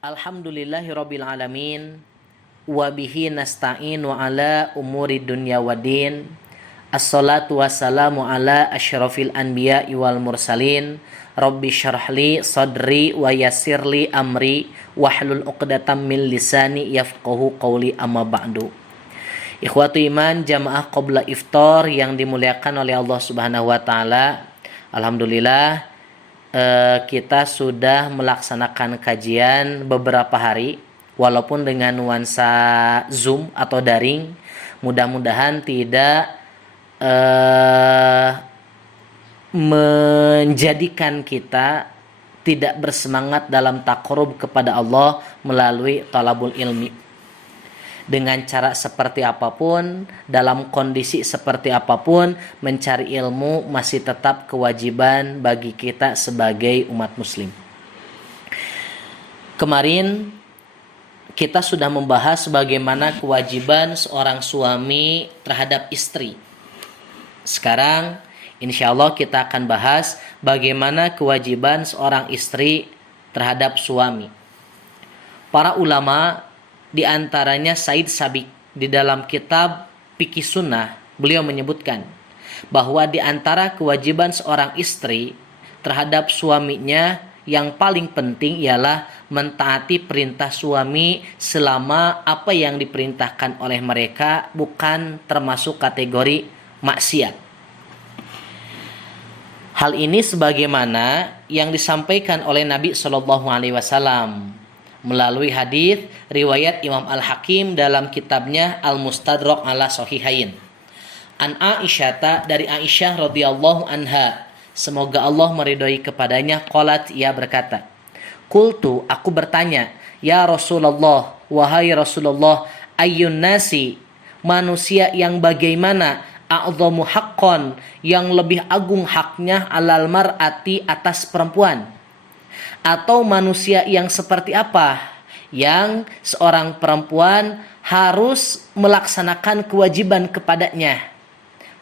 Alhamdulillahirabbil alamin wa bihi nasta'in wa ala umuri dunya waddin. Assalatu wassalamu ala asyrafil anbiya'i wal mursalin. Rabbi syrahli sadri wa yassirli amri wahlul 'uqdatam min lisani yafqahu qawli amma ba'du. Ikhwatu iman jamaah qabla iftar yang dimuliakan oleh Allah Subhanahu wa taala. Alhamdulillah kita sudah melaksanakan kajian beberapa hari walaupun dengan nuansa Zoom atau daring. Mudah-mudahan tidak menjadikan kita tidak bersemangat dalam taqarrub kepada Allah melalui talabul ilmi. Dengan cara seperti apapun, dalam kondisi seperti apapun, mencari ilmu masih tetap kewajiban bagi kita sebagai umat muslim. Kemarin kita sudah membahas bagaimana kewajiban seorang suami terhadap istri. Sekarang insya Allah kita akan bahas bagaimana kewajiban seorang istri terhadap suami. Para ulama, di antaranya Said Sabiq di dalam kitab Fiqih Sunnah, beliau menyebutkan bahwa di antara kewajiban seorang istri terhadap suaminya yang paling penting ialah mentaati perintah suami selama apa yang diperintahkan oleh mereka bukan termasuk kategori maksiat. Hal ini sebagaimana yang disampaikan oleh Nabi SAW melalui hadis riwayat Imam Al-Hakim dalam kitabnya Al-Mustadrak ala Sahihain. An Aisyah, dari Aisyah radhiyallahu anha, semoga Allah meridhai kepadanya, qalat, ia berkata, qultu, aku bertanya, ya Rasulullah, wahai Rasulullah, ayyun nasi, manusia yang bagaimana, a'dhamu haqqan, yang lebih agung haknya, alal mar'ati, atas perempuan, atau manusia yang seperti apa yang seorang perempuan harus melaksanakan kewajiban kepadanya?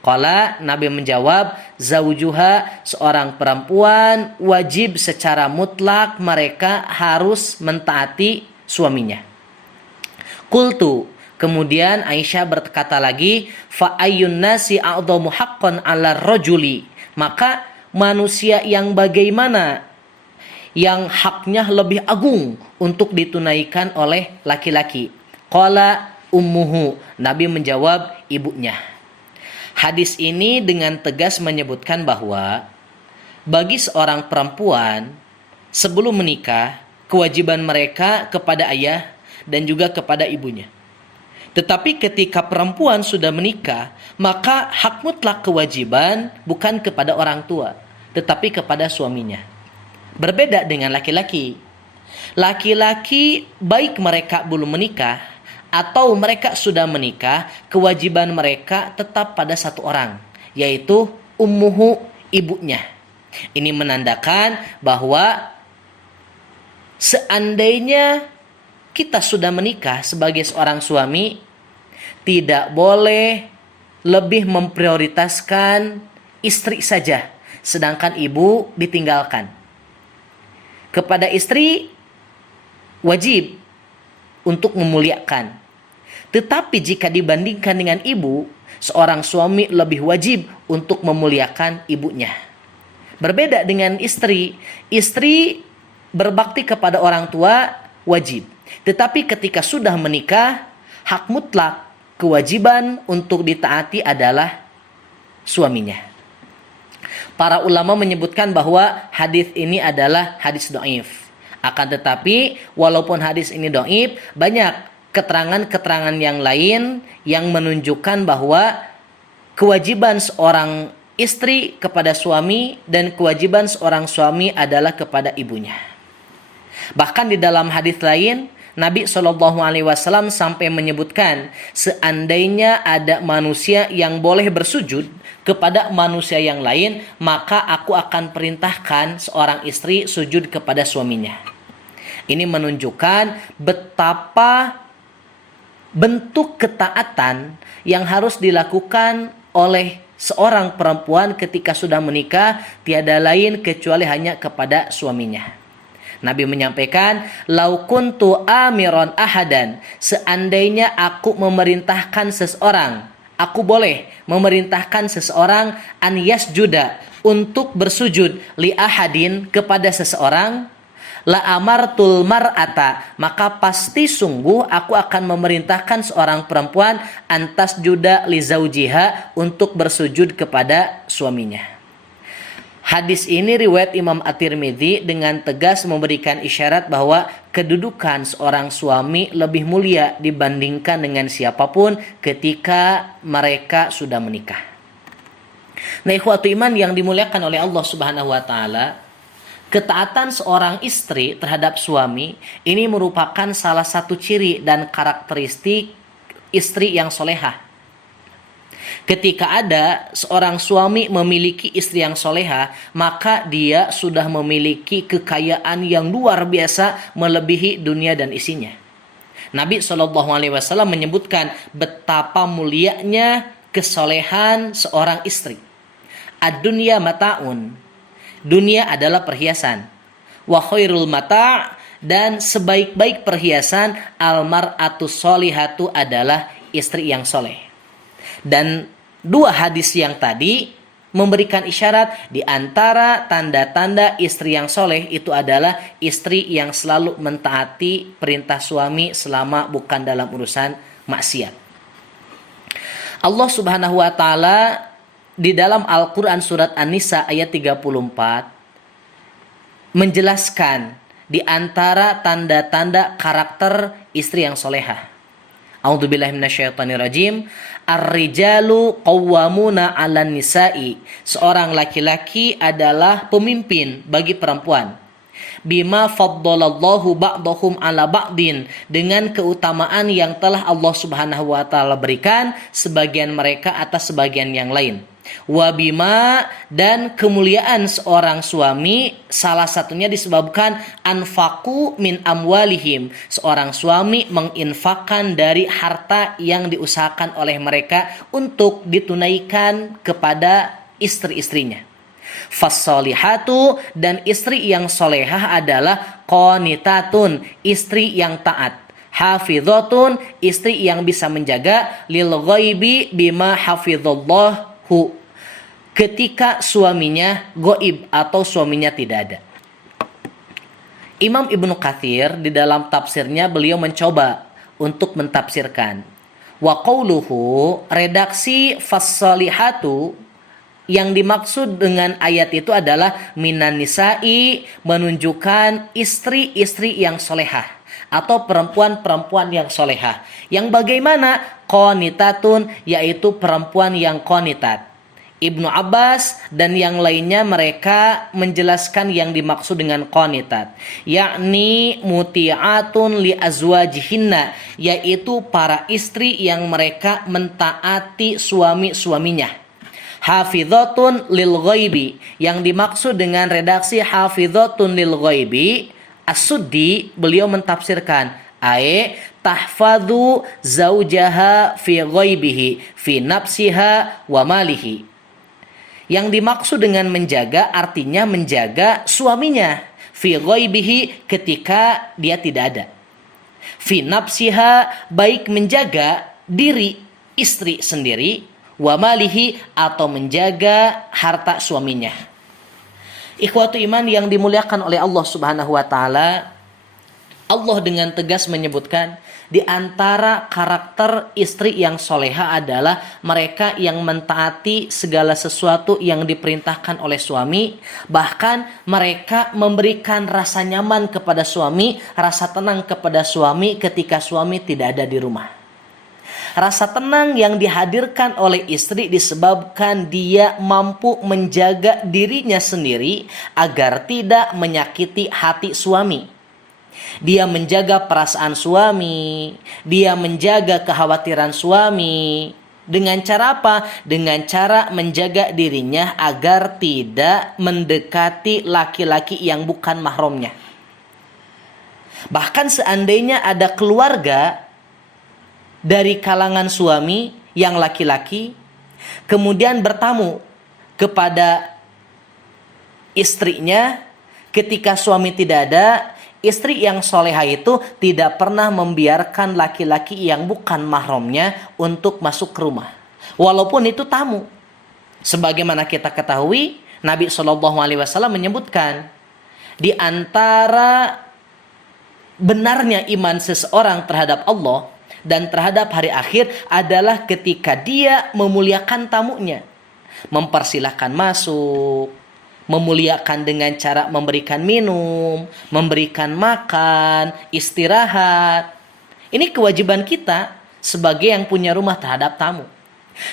Qala, Nabi menjawab, zaujuha, seorang perempuan wajib secara mutlak mereka harus mentaati suaminya. Qultu, kemudian Aisyah berkata lagi, fa ayyun nasi a'dhamu haqqan 'ala rajuli, maka manusia yang bagaimana yang haknya lebih agung untuk ditunaikan oleh laki-laki? Qala ummuhu, Nabi menjawab, ibunya. Hadis ini dengan tegas menyebutkan bahwa bagi seorang perempuan sebelum menikah, kewajiban mereka kepada ayah dan juga kepada ibunya. Tetapi ketika perempuan sudah menikah, maka hak mutlak kewajiban bukan kepada orang tua, tetapi kepada suaminya. Berbeda dengan laki-laki. Laki-laki baik mereka belum menikah atau mereka sudah menikah, kewajiban mereka tetap pada satu orang, yaitu ummuhu, ibunya. Ini menandakan bahwa seandainya kita sudah menikah sebagai seorang suami, tidak boleh lebih memprioritaskan istri saja, sedangkan ibu ditinggalkan. Kepada istri wajib untuk memuliakan. Tetapi jika dibandingkan dengan ibu, seorang suami lebih wajib untuk memuliakan ibunya. Berbeda dengan istri. Istri berbakti kepada orang tua wajib. Tetapi ketika sudah menikah, hak mutlak kewajiban untuk ditaati adalah suaminya. Para ulama menyebutkan bahwa hadis ini adalah hadis dhaif. Akan tetapi walaupun hadis ini dhaif, banyak keterangan-keterangan yang lain yang menunjukkan bahwa kewajiban seorang istri kepada suami dan kewajiban seorang suami adalah kepada ibunya. Bahkan di dalam hadis lain, Nabi SAW sampai menyebutkan, seandainya ada manusia yang boleh bersujud kepada manusia yang lain, maka aku akan perintahkan seorang istri sujud kepada suaminya. Ini menunjukkan betapa bentuk ketaatan yang harus dilakukan oleh seorang perempuan ketika sudah menikah, tiada lain kecuali hanya kepada suaminya. Nabi menyampaikan, "Lau kuntu amiron ahadan." Seandainya aku memerintahkan seseorang, aku boleh memerintahkan seseorang an yasjuda, untuk bersujud li ahadin, kepada seseorang, la amartul mar'ata, maka pasti sungguh aku akan memerintahkan seorang perempuan antas juda li zaujiha, untuk bersujud kepada suaminya. Hadis ini riwayat Imam At-Tirmidzi dengan tegas memberikan isyarat bahwa kedudukan seorang suami lebih mulia dibandingkan dengan siapapun ketika mereka sudah menikah. Nah, ikhwatu iman yang dimuliakan oleh Allah Subhanahu wa taala, ketaatan seorang istri terhadap suami ini merupakan salah satu ciri dan karakteristik istri yang solehah. Ketika ada seorang suami memiliki istri yang soleha, maka dia sudah memiliki kekayaan yang luar biasa melebihi dunia dan isinya. Nabi SAW menyebutkan betapa mulianya kesolehan seorang istri. Ad-dunya mata'un. Dunia adalah perhiasan. Wa khairul mata', dan sebaik-baik perhiasan al-mar'atu solihatu adalah istri yang soleh. Dan dua hadis yang tadi memberikan isyarat di antara tanda-tanda istri yang soleh itu adalah istri yang selalu mentaati perintah suami selama bukan dalam urusan maksiat. Allah Subhanahu wa taala di dalam Al-Qur'an surat An-Nisa ayat 34 menjelaskan di antara tanda-tanda karakter istri yang solehah. A'udzubillahi minasyaitonirrajim. Ar-rijalu qawwamuna 'alan nisa'i. Seorang laki-laki adalah pemimpin bagi perempuan. Bima faddalallahu ba'dahum 'ala ba'din, dengan keutamaan yang telah Allah Subhanahu wa taala berikan sebagian mereka atas sebagian yang lain. Wa bima, dan kemuliaan seorang suami salah satunya disebabkan anfaku min amwalihim, seorang suami menginfakkan dari harta yang diusahakan oleh mereka untuk ditunaikan kepada istri-istrinya. Fassolihatu, dan istri yang solehah adalah qanitatun, istri yang taat. Hafidhatun, istri yang bisa menjaga lil ghaibi bima hafidhallahu, ketika suaminya goib atau suaminya tidak ada. Imam Ibnu Katsir di dalam tafsirnya beliau mencoba untuk mentafsirkan wa qauluhu, redaksi fassolihatu yang dimaksud dengan ayat itu adalah minan nisa'i, menunjukkan istri-istri yang solehah atau perempuan-perempuan yang solehah. Yang bagaimana? Qanitatun, yaitu perempuan yang qanitat. Ibnu Abbas dan yang lainnya mereka menjelaskan yang dimaksud dengan qanitat, yakni muti'atun li azwajihinna, yaitu para istri yang mereka mentaati suami-suaminya. Hafidhatun lil ghaibi, yang dimaksud dengan redaksi hafidhatun lil ghaibi, As-Suddi beliau mentafsirkan tahfadhu zaujaha fi ghaibihi fi nafsiha wa malihi. Yang dimaksud dengan menjaga artinya menjaga suaminya fi ghaibihi, ketika dia tidak ada. Fi nafsiha, baik menjaga diri istri sendiri, wa malihi, atau menjaga harta suaminya. Ikhwatu iman yang dimuliakan oleh Allah Subhanahu wa taala, Allah dengan tegas menyebutkan di antara karakter istri yang soleha adalah mereka yang mentaati segala sesuatu yang diperintahkan oleh suami. Bahkan mereka memberikan rasa nyaman kepada suami, rasa tenang kepada suami ketika suami tidak ada di rumah. Rasa tenang yang dihadirkan oleh istri disebabkan dia mampu menjaga dirinya sendiri agar tidak menyakiti hati suami. Dia menjaga perasaan suami, dia menjaga kekhawatiran suami. Dengan cara apa? Dengan cara menjaga dirinya agar tidak mendekati laki-laki yang bukan mahramnya. Bahkan seandainya ada keluarga dari kalangan suami yang laki-laki kemudian bertamu kepada istrinya ketika suami tidak ada, Istri yang soleha itu tidak pernah membiarkan laki-laki yang bukan mahramnya untuk masuk ke rumah. Walaupun itu tamu. Sebagaimana kita ketahui, Nabi SAW menyebutkan, di antara benarnya iman seseorang terhadap Allah dan terhadap hari akhir adalah ketika dia memuliakan tamunya. Mempersilahkan masuk, memuliakan dengan cara memberikan minum, memberikan makan, istirahat. Ini kewajiban kita sebagai yang punya rumah terhadap tamu.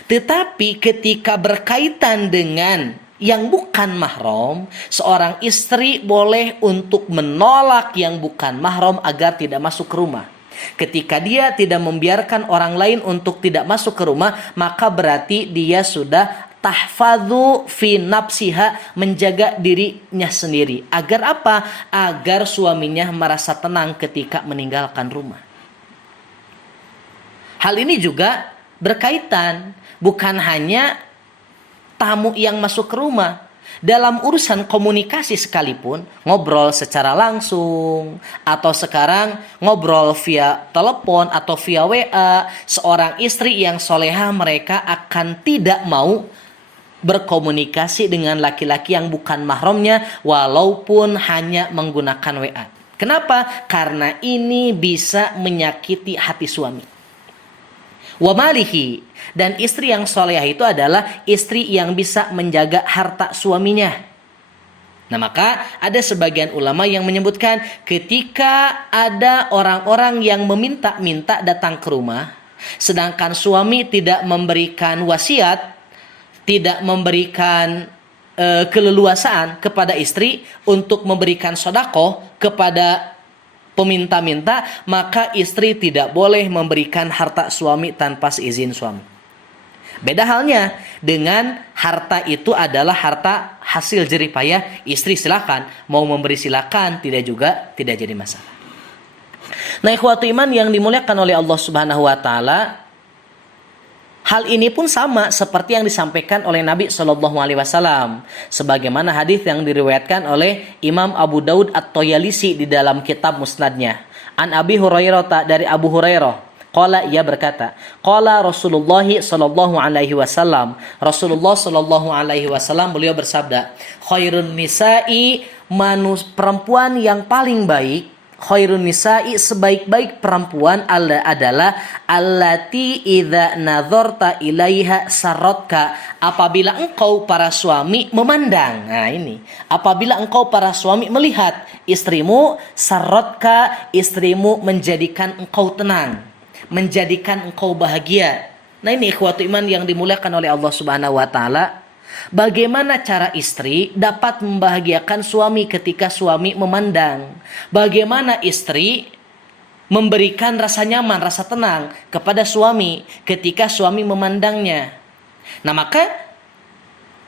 Tetapi ketika berkaitan dengan yang bukan mahram, seorang istri boleh untuk menolak yang bukan mahram agar tidak masuk ke rumah. Ketika dia tidak membiarkan orang lain untuk tidak masuk ke rumah, maka berarti dia sudah tahfadzu fi nafsiha, menjaga dirinya sendiri. Agar apa? Agar suaminya merasa tenang ketika meninggalkan rumah. Hal ini juga berkaitan bukan hanya tamu yang masuk ke rumah. Dalam urusan komunikasi sekalipun, ngobrol secara langsung, atau sekarang ngobrol via telepon atau via WA, seorang istri yang soleha mereka akan tidak mau berkomunikasi dengan laki-laki yang bukan mahramnya walaupun hanya menggunakan WA. Kenapa? Karena ini bisa menyakiti hati suami. Wa malihi, dan istri yang solehah itu adalah istri yang bisa menjaga harta suaminya. Nah, maka ada sebagian ulama yang menyebutkan ketika ada orang-orang yang meminta-minta datang ke rumah, sedangkan suami tidak memberikan wasiat, tidak memberikan keleluasaan kepada istri untuk memberikan sedekah kepada peminta-minta, maka istri tidak boleh memberikan harta suami tanpa seizin suami. Beda halnya dengan harta itu adalah harta hasil jerih payah istri, silakan mau memberi silakan, tidak jadi masalah. Nah, ikhwatu iman yang dimuliakan oleh Allah Subhanahu wa taala, hal ini pun sama seperti yang disampaikan oleh Nabi SAW. Sebagaimana hadis yang diriwayatkan oleh Imam Abu Daud At-Toyalisi di dalam kitab Musnadnya. An Abi Hurairah, dari Abu Hurairah. Qala, ia berkata, Qala Rasulullah SAW. Rasulullah SAW beliau bersabda, Khairun nisa'i, perempuan yang paling baik, khairun nisa'i, sebaik-baik perempuan adalah allati idza nadharta ilaiha sarratka, apabila engkau para suami memandang. Nah, ini apabila engkau para suami melihat istrimu, sarratka, istrimu menjadikan engkau tenang, menjadikan engkau bahagia. Nah, ini ikhwatu iman yang dimuliakan oleh Allah Subhanahu wa taala. Bagaimana cara istri dapat membahagiakan suami ketika suami memandang? Bagaimana istri memberikan rasa nyaman, rasa tenang kepada suami ketika suami memandangnya? Nah, maka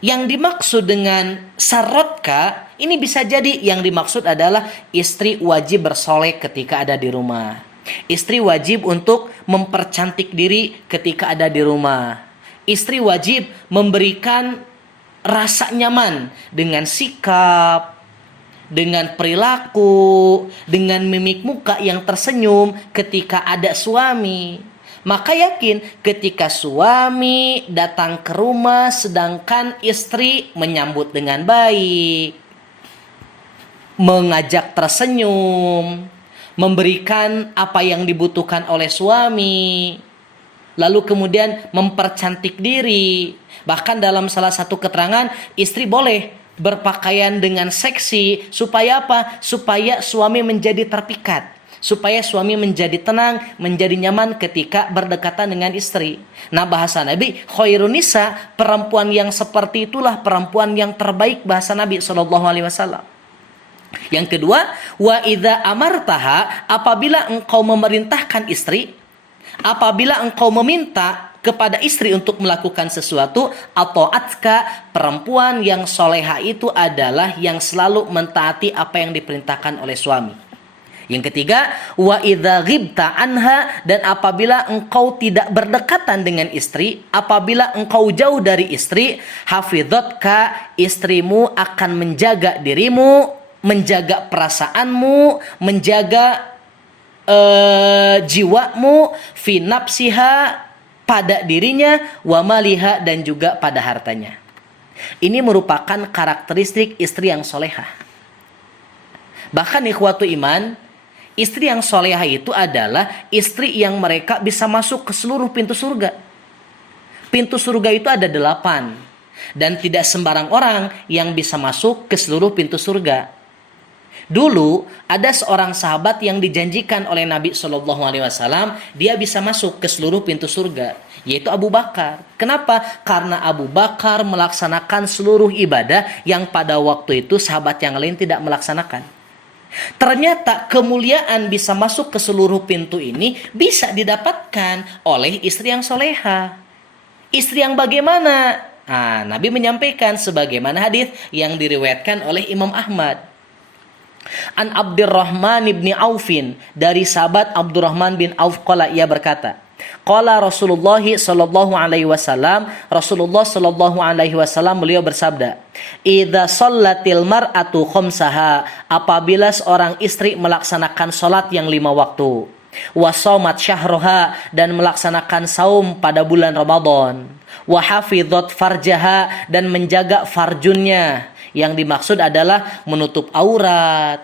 yang dimaksud dengan sarrotka ini bisa jadi yang dimaksud adalah istri wajib bersolek ketika ada di rumah. Istri wajib untuk mempercantik diri ketika ada di rumah. Istri wajib memberikan rasa nyaman dengan sikap, dengan perilaku, dengan mimik muka yang tersenyum ketika ada suami. Maka yakin ketika suami datang ke rumah sedangkan istri menyambut dengan baik, mengajak tersenyum, memberikan apa yang dibutuhkan oleh suami, lalu kemudian mempercantik diri. Bahkan dalam salah satu keterangan, istri boleh berpakaian dengan seksi. Supaya apa? Supaya suami menjadi terpikat. Supaya suami menjadi tenang, menjadi nyaman ketika berdekatan dengan istri. Nah, bahasa Nabi, khairun nisa, perempuan yang seperti itulah perempuan yang terbaik, bahasa Nabi SAW. Yang kedua, wa idza amartaha, apabila engkau memerintahkan istri, apabila engkau meminta kepada istri untuk melakukan sesuatu, atau atka, perempuan yang soleha itu adalah yang selalu mentaati apa yang diperintahkan oleh suami. Yang ketiga, wa idza ghibta anha, dan apabila engkau tidak berdekatan dengan istri, apabila engkau jauh dari istri, hafidhatka, istrimu akan menjaga dirimu, menjaga perasaanmu, menjaga jiwamu, fi nafsiha, pada dirinya, wa maliha, dan juga pada hartanya. Ini merupakan karakteristik istri yang solehah. Bahkan ikhwatu iman, istri yang solehah itu adalah istri yang mereka bisa masuk ke seluruh pintu surga. Pintu surga itu ada 8. Dan tidak sembarang orang yang bisa masuk ke seluruh pintu surga. Dulu ada seorang sahabat yang dijanjikan oleh Nabi Shallallahu Alaihi Wasallam dia bisa masuk ke seluruh pintu surga, yaitu Abu Bakar. Kenapa? Karena Abu Bakar melaksanakan seluruh ibadah yang pada waktu itu sahabat yang lain tidak melaksanakan. Ternyata kemuliaan bisa masuk ke seluruh pintu ini bisa didapatkan oleh istri yang soleha. Istri yang bagaimana? Nabi menyampaikan sebagaimana hadis yang diriwayatkan oleh Imam Ahmad. An Abdurrahman ibni Aufin, dari sahabat Abdurrahman bin Auf, qala, ia berkata, qala Rasulullah sallallahu alaihi wasallam, Rasulullah sallallahu alaihi wasallam beliau bersabda, idza shallatil mar'atu khamsaha, apabila seorang istri melaksanakan salat yang 5 waktu, wa shaumat syahroha, dan melaksanakan saum pada bulan Ramadan, wa hafizat farjaha, dan menjaga farjunnya. Yang dimaksud adalah menutup aurat,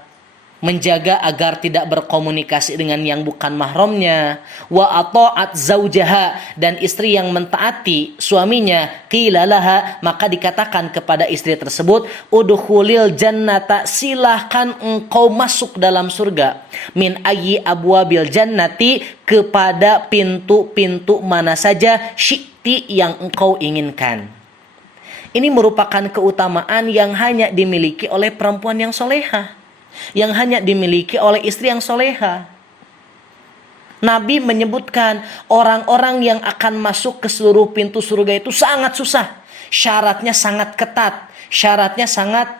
menjaga agar tidak berkomunikasi dengan yang bukan mahramnya, wa ata'at zaujaha, dan istri yang mentaati suaminya, qila laha, maka dikatakan kepada istri tersebut, udkhulil jannata, silahkan engkau masuk dalam surga, min ayyi abwabil jannati, kepada pintu-pintu mana saja, syi'ti, yang engkau inginkan. Ini merupakan keutamaan yang hanya dimiliki oleh perempuan yang soleha, yang hanya dimiliki oleh istri yang soleha. Nabi menyebutkan orang-orang yang akan masuk ke seluruh pintu surga itu sangat susah. Syaratnya sangat ketat, syaratnya sangat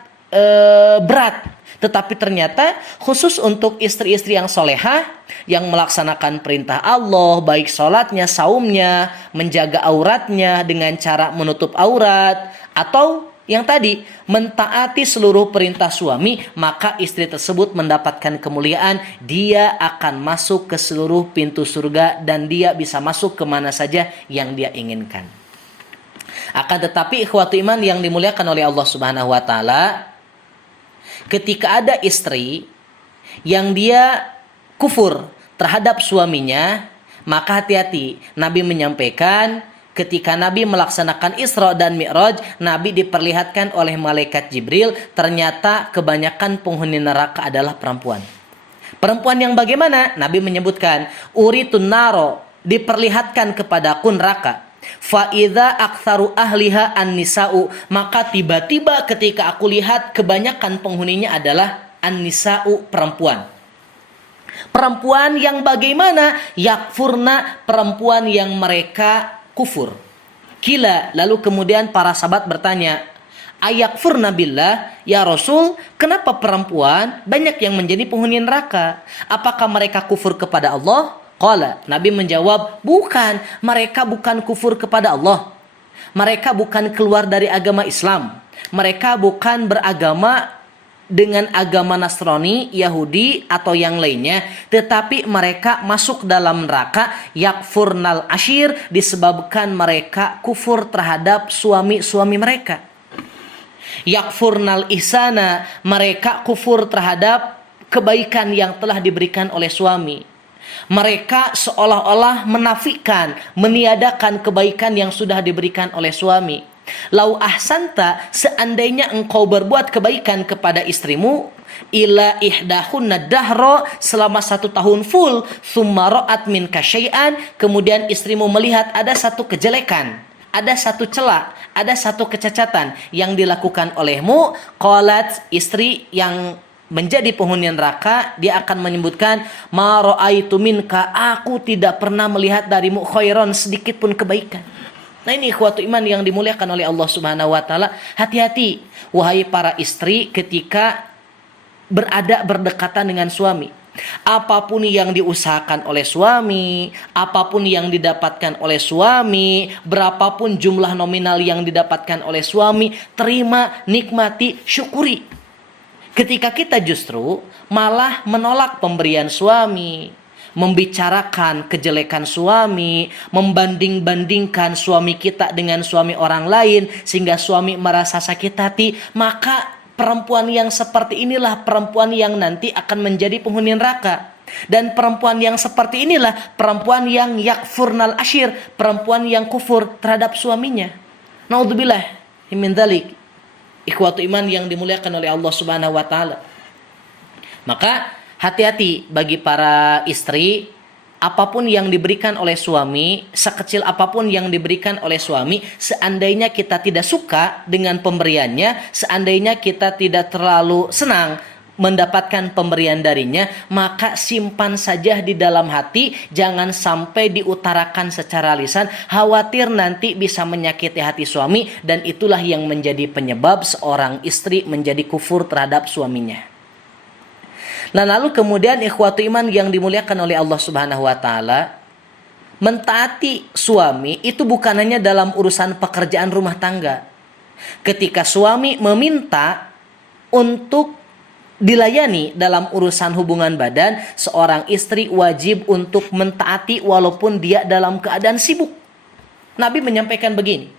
berat. Tetapi ternyata khusus untuk istri-istri yang soleha, yang melaksanakan perintah Allah, baik sholatnya, saumnya, menjaga auratnya dengan cara menutup aurat, atau yang tadi mentaati seluruh perintah suami, maka istri tersebut mendapatkan kemuliaan. Dia akan masuk ke seluruh pintu surga dan dia bisa masuk kemana saja yang dia inginkan. Akan tetapi ikhwatu iman yang dimuliakan oleh Allah Subhanahu wa taala, ketika ada istri yang dia kufur terhadap suaminya, maka hati-hati. Nabi menyampaikan, ketika Nabi melaksanakan Isra dan Mi'raj, Nabi diperlihatkan oleh malaikat Jibril, ternyata kebanyakan penghuni neraka adalah perempuan. Perempuan yang bagaimana? Nabi menyebutkan, uritun naro, diperlihatkan kepadaku neraka. Fa idza aktsaru ahliha an-nisa'u, maka tiba-tiba ketika aku lihat kebanyakan penghuninya adalah an-nisa'u, perempuan. Perempuan yang bagaimana? Yakfurna, perempuan yang mereka kufur. Kila, lalu kemudian para sahabat bertanya, ayakfurna billah, ya Rasul, kenapa perempuan banyak yang menjadi penghuni neraka? Apakah mereka kufur kepada Allah? Qala, Nabi menjawab, bukan, mereka bukan kufur kepada Allah. Mereka bukan keluar dari agama Islam. Mereka bukan beragama dengan agama Nasrani, Yahudi, atau yang lainnya, tetapi mereka masuk dalam neraka yakfurnal ashir, disebabkan mereka kufur terhadap suami-suami mereka. Yakfurnal ihsana, mereka kufur terhadap kebaikan yang telah diberikan oleh suami. Mereka seolah-olah menafikan, meniadakan kebaikan yang sudah diberikan oleh suami. Lau ahsanta, seandainya engkau berbuat kebaikan kepada istrimu, ila ihdahunna dahro, selama 1 tahun full, thumma ra'at minka syai'an, kemudian istrimu melihat ada satu kejelekan, ada satu celah, ada satu kecacatan yang dilakukan olehmu, qalat, istri yang menjadi penghuni neraka, dia akan menyebutkan, ma ra'aitu minka, aku tidak pernah melihat darimu khairan, sedikit pun kebaikan. Nah ini ikhwatu iman yang dimuliakan oleh Allah Subhanahu wa taala. Hati-hati wahai para istri ketika berdekatan dengan suami. Apapun yang diusahakan oleh suami, apapun yang didapatkan oleh suami, berapapun jumlah nominal yang didapatkan oleh suami, terima, nikmati, syukuri. Ketika kita justru malah menolak pemberian suami, membicarakan kejelekan suami, membanding-bandingkan suami kita dengan suami orang lain sehingga suami merasa sakit hati, maka perempuan yang seperti inilah perempuan yang nanti akan menjadi penghuni neraka. Dan perempuan yang seperti inilah perempuan yang yakfurnal ashir, perempuan yang kufur terhadap suaminya. Naudzubillah min dzalik. Ikhwatu iman yang dimuliakan oleh Allah Subhanahu wa taala. Maka hati-hati bagi para istri, apapun yang diberikan oleh suami, sekecil apapun yang diberikan oleh suami, seandainya kita tidak suka dengan pemberiannya, seandainya kita tidak terlalu senang mendapatkan pemberian darinya, maka simpan saja di dalam hati, jangan sampai diutarakan secara lisan, khawatir nanti bisa menyakiti hati suami, dan itulah yang menjadi penyebab seorang istri menjadi kufur terhadap suaminya. Nah, lalu kemudian ikhwatu iman yang dimuliakan oleh Allah Subhanahu wa taala, mentaati suami itu bukan hanya dalam urusan pekerjaan rumah tangga. Ketika suami meminta untuk dilayani dalam urusan hubungan badan, seorang istri wajib untuk mentaati walaupun dia dalam keadaan sibuk. Nabi menyampaikan begini,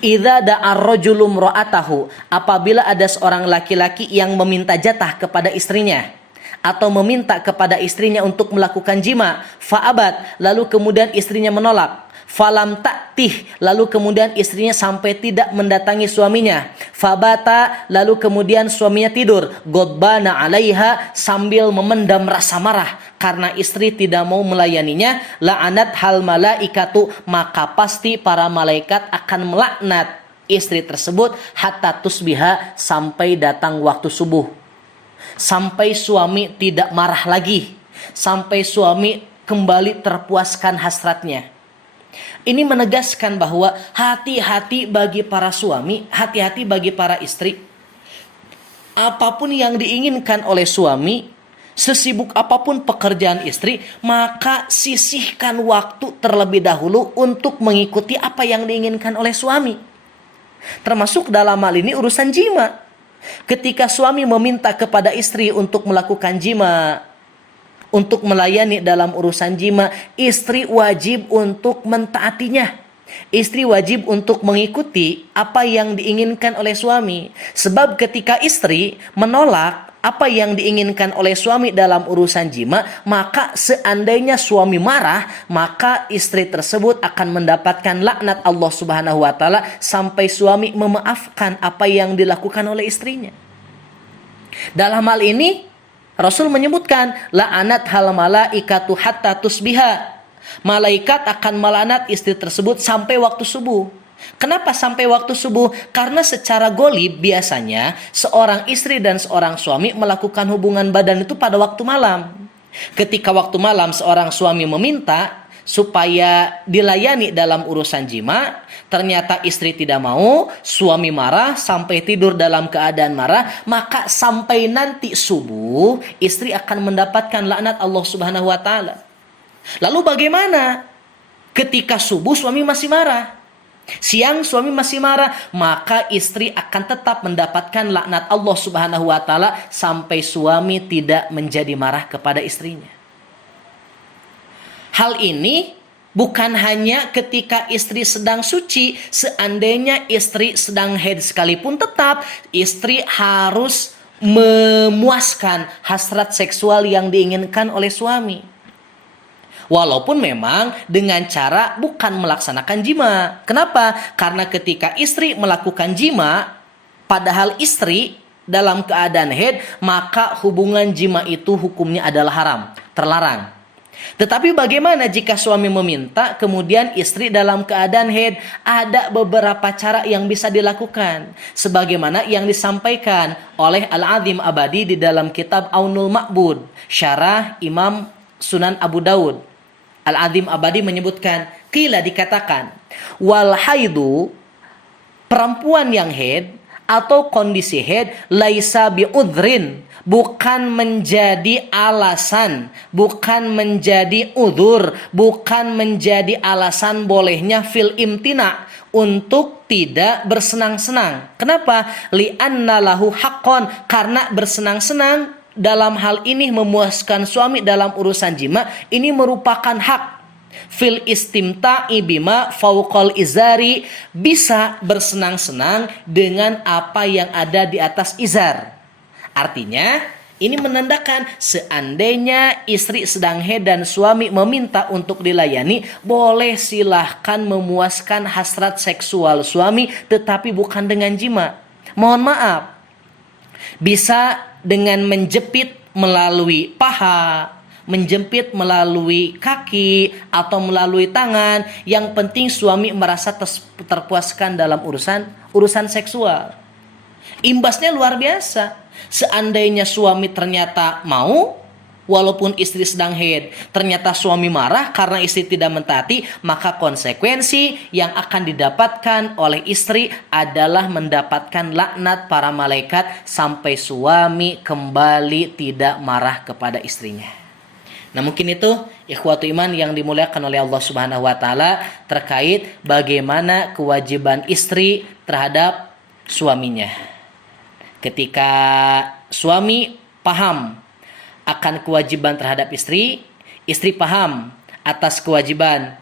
idza da'ar rajulu imra'atahu, apabila ada seorang laki-laki yang meminta jatah kepada istrinya atau meminta kepada istrinya untuk melakukan jima, fa'abat, lalu kemudian istrinya menolak, falam ta'tih, lalu kemudian istrinya sampai tidak mendatangi suaminya, fabata, lalu kemudian suaminya tidur, godbana alaiha, sambil memendam rasa marah karena istri tidak mau melayaninya, la'anat hal malaikatu, maka pasti para malaikat akan melaknat istri tersebut hatta tusbiha, sampai datang waktu subuh, sampai suami tidak marah lagi, sampai suami kembali terpuaskan hasratnya. Ini menegaskan bahwa hati-hati bagi para suami, hati-hati bagi para istri. Apapun yang diinginkan oleh suami, sesibuk apapun pekerjaan istri, maka sisihkan waktu terlebih dahulu untuk mengikuti apa yang diinginkan oleh suami. Termasuk dalam hal ini urusan jima. Ketika suami meminta kepada istri untuk melakukan jima, untuk melayani dalam urusan jima, istri wajib untuk mentaatinya. Istri wajib untuk mengikuti apa yang diinginkan oleh suami. Sebab ketika istri menolak apa yang diinginkan oleh suami dalam urusan jima, maka seandainya suami marah, maka istri tersebut akan mendapatkan laknat Allah Subhanahu wa taala sampai suami memaafkan apa yang dilakukan oleh istrinya. Dalam hal ini Rasul menyebutkan la'anat hal malaikatu hatta tusbiha. Malaikat akan melaknat istri tersebut sampai waktu subuh. Kenapa sampai waktu subuh? Karena secara golib biasanya seorang istri dan seorang suami melakukan hubungan badan itu pada waktu malam. Ketika waktu malam seorang suami meminta supaya dilayani dalam urusan jima, ternyata istri tidak mau, suami marah sampai tidur dalam keadaan marah, maka sampai nanti subuh istri akan mendapatkan laknat Allah Subhanahu wa taala. Lalu bagaimana ketika subuh suami masih marah? Siang suami masih marah, maka istri akan tetap mendapatkan laknat Allah Subhanahu wa taala sampai suami tidak menjadi marah kepada istrinya. Hal ini bukan hanya ketika istri sedang suci, seandainya istri sedang haid sekalipun tetap istri harus memuaskan hasrat seksual yang diinginkan oleh suami. Walaupun memang dengan cara bukan melaksanakan jima. Kenapa? Karena ketika istri melakukan jima, padahal istri dalam keadaan haid, maka hubungan jima itu hukumnya adalah haram, terlarang. Tetapi bagaimana jika suami meminta, kemudian istri dalam keadaan haid? Ada beberapa cara yang bisa dilakukan. Sebagaimana yang disampaikan oleh Al-Azim Abadi di dalam kitab Aunul Ma'bud, syarah Imam Sunan Abu Daud. Al-Azim Abadi menyebutkan, qila dikatakan, wal haidu, perempuan yang haid atau kondisi haid, laisa bi'udhrin, bukan menjadi alasan, bukan menjadi udzur, bukan menjadi alasan bolehnya fil imtina, untuk tidak bersenang-senang. Kenapa? Li'anna lahu haqqon, karena bersenang-senang dalam hal ini memuaskan suami dalam urusan jima ini merupakan hak. Fil istimta'i bima fauqal izari, bisa bersenang-senang dengan apa yang ada di atas izar. Artinya ini menandakan seandainya istri sedang haid dan suami meminta untuk dilayani, boleh silahkan memuaskan hasrat seksual suami tetapi bukan dengan jima. Mohon maaf, bisa dengan menjepit melalui paha, menjepit melalui kaki atau melalui tangan. Yang penting suami merasa terpuaskan dalam urusan seksual. Imbasnya luar biasa. Seandainya suami ternyata mau, walaupun istri sedang haid, ternyata suami marah karena istri tidak mentaati, maka konsekuensi yang akan didapatkan oleh istri adalah mendapatkan laknat para malaikat sampai suami kembali tidak marah kepada istrinya. Nah, mungkin itu ikhwatu iman yang dimuliakan oleh Allah Subhanahu wa taala terkait bagaimana kewajiban istri terhadap suaminya. Ketika suami paham akan kewajiban terhadap istri, istri paham atas kewajiban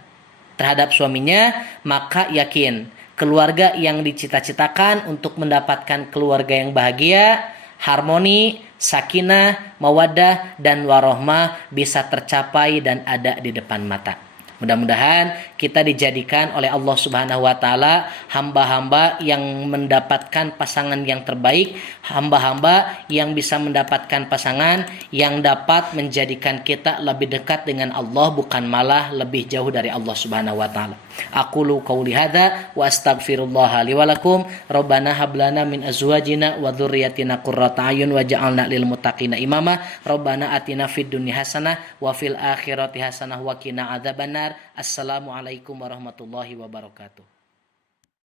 terhadap suaminya, maka yakin keluarga yang dicita-citakan untuk mendapatkan keluarga yang bahagia, harmoni, sakinah, mawaddah, dan warohmah bisa tercapai dan ada di depan mata. Mudah-mudahan kita dijadikan oleh Allah Subhanahu wa taala hamba-hamba yang mendapatkan pasangan yang terbaik, hamba-hamba yang bisa mendapatkan pasangan yang dapat menjadikan kita lebih dekat dengan Allah, bukan malah lebih jauh dari Allah Subhanahu wa taala. Aqulu qauli hadza wa astaghfirullah li wa lakum. Rabbana hab lana min azwajina wa dzurriyyatina qurrata a'yun waj'alna lil muttaqina imama. Rabbana atina fid dunya hasanah wa fil akhirati hasanah wa qina adzabannar. Assalamualaikum warahmatullahi wabarakatuh.